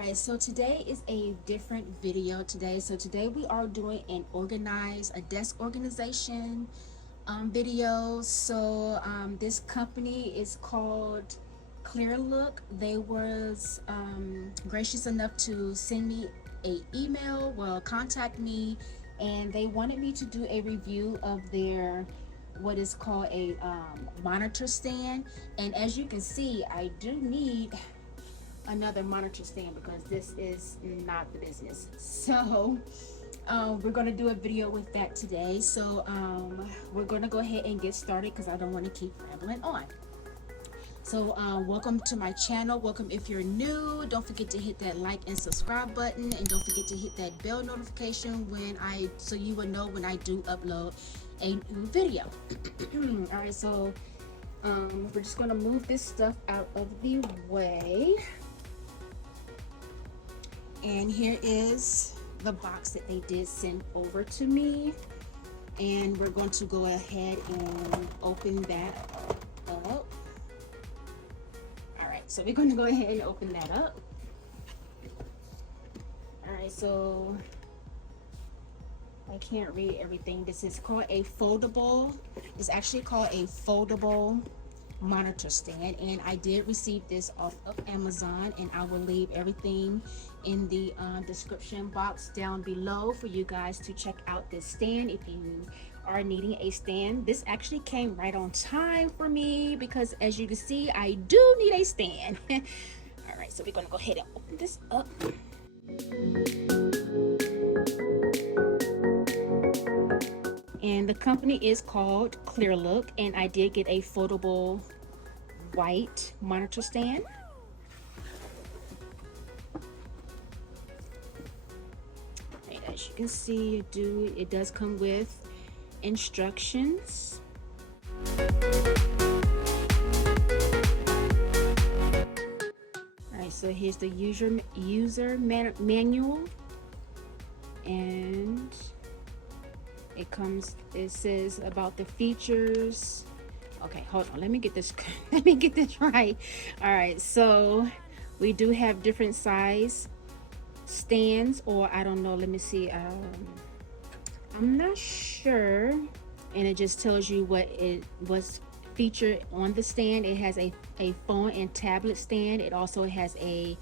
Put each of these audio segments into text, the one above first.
Alright, so today is a different video today. So today we are doing a desk organization video. So this company is called Klearlook. They was gracious enough to send me a email, contact me, and they wanted me to do a review of their what is called a monitor stand. And as you can see, I do need another monitor stand because this is not the business. So we're going to do a video with that today. So we're going to go ahead and get started because I don't want to keep rambling on. So welcome to my channel. Welcome if you're new. Don't forget to hit that like and subscribe button, and don't forget to hit that bell notification so you will know when I do upload a new video. All right, so we're just going to move this stuff out of the way. And here is the box that they did send over to me, and we're going to go ahead and open that up. All right, so we're going to go ahead and open that up. All right, so I can't read everything. This is called a foldable. It's actually called a foldable monitor stand, and I did receive this off of Amazon, and I will leave everything in the description box down below for you guys to check out this stand if you are needing a stand. This actually came right on time for me because, as you can see, I do need a stand. All right, so we're going to go ahead and open this up. And the company is called Klearlook, and I did get a foldable white monitor stand. And as you can see, it does come with instructions. Alright, so here's the user manual, and it says about the features. Okay, hold on, let me get this right. All right, so we do have different size stands, or I don't know, let me see, I'm not sure. And it just tells you what it was featured on the stand. It has a phone and tablet stand. It also has a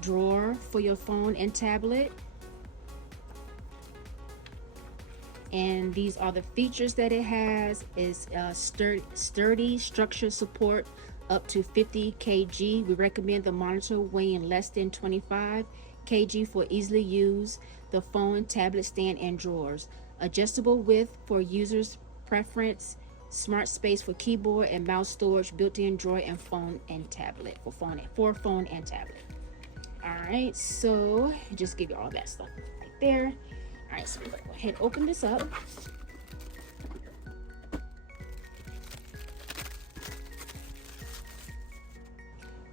drawer for your phone and tablet. And these are the features that it has. Is sturdy structure support up to 50 kg. We recommend the monitor weighing less than 25 kg for easily use the phone, tablet stand, and drawers. Adjustable width for users' preference. Smart space for keyboard and mouse storage. Built-in drawer and phone and tablet for phone and tablet. All right, so just give you all that stuff right there. All right, so we're gonna go ahead and open this up.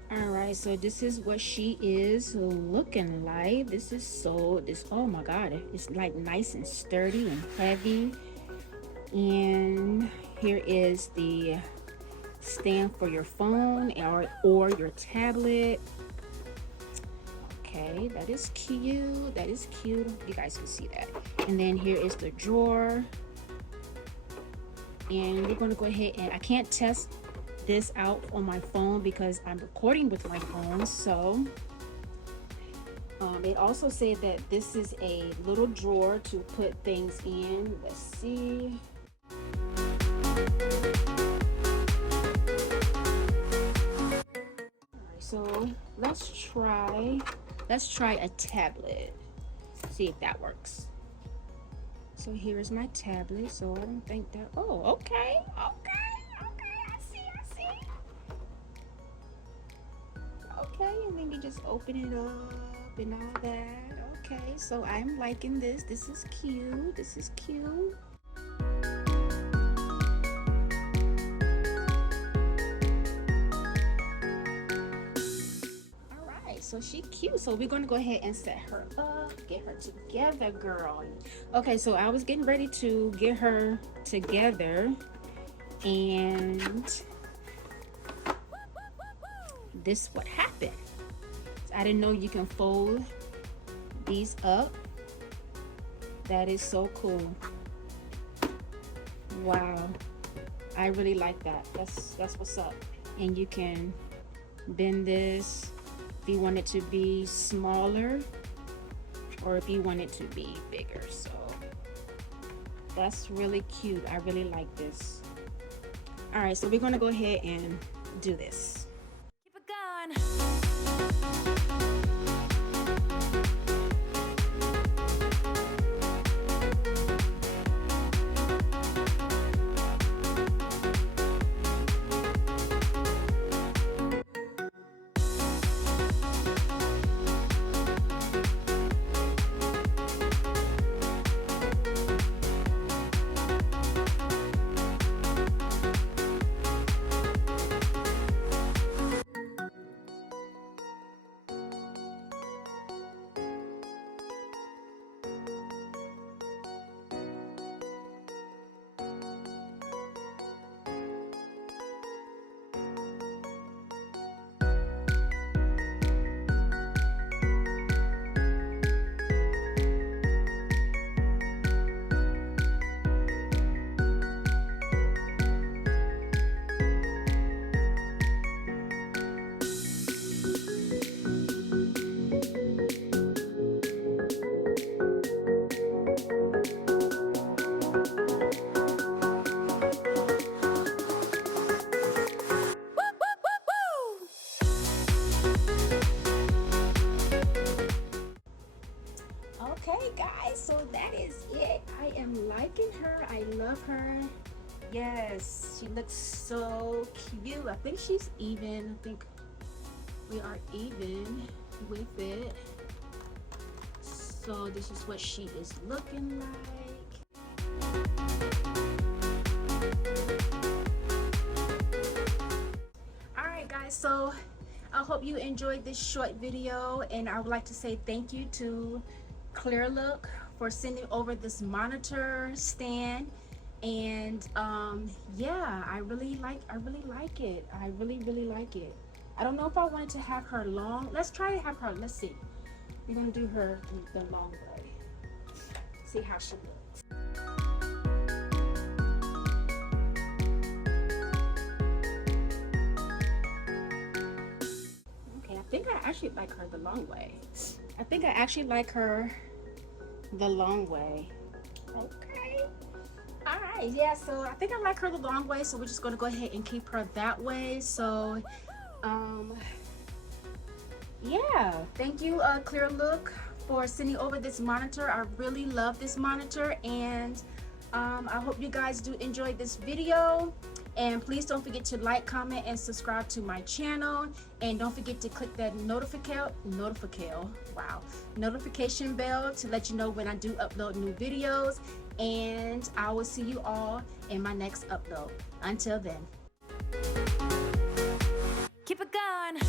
All right, so this is what she is looking like. Oh my God, it's like nice and sturdy and heavy. And here is the stand for your phone or your tablet. Okay, that is cute. That is cute. You guys can see that. And then here is the drawer. And we're going to go ahead, and I can't test this out on my phone because I'm recording with my phone. So it also said that this is a little drawer to put things in. Let's see. Alright, so let's try a tablet, see if that works. So here is my tablet. So I don't think that, oh, okay, I see. Okay, and then you just open it up and all that. Okay, so I'm liking this. This is cute. So she cute. So we're gonna go ahead and set her up, get her together, girl. Okay, so I was getting ready to get her together, and this what happened. I didn't know you can fold these up. That is so cool. Wow, I really like that. That's what's up. And you can bend this if you want it to be smaller or if you want it to be bigger. So that's really cute. I really like this. All right, so we're gonna go ahead and do this. Keep it going. Okay guys, so that is it. I am liking her. I love her. Yes, she looks so cute. I think she's even. I think we are even with it. So this is what she is looking like. Alright guys, so I hope you enjoyed this short video, and I would like to say thank you to Klearlook for sending over this monitor stand. And yeah, I really like it. I really like it. I don't know if I wanted to have her long. Let's try to have her. Let's see. We're gonna do her the long way. See how she looks. Okay, I think I actually like her the long way. I think I actually like her the long way. Okay. All right. Yeah. So I think I like her the long way. So we're just gonna go ahead and keep her that way. So, yeah. Thank you, Klearlook, for sending over this monitor. I really love this monitor, and I hope you guys do enjoy this video. And please don't forget to like, comment, and subscribe to my channel. And don't forget to click that notification bell to let you know when I do upload new videos. And I will see you all in my next upload. Until then. Keep it going.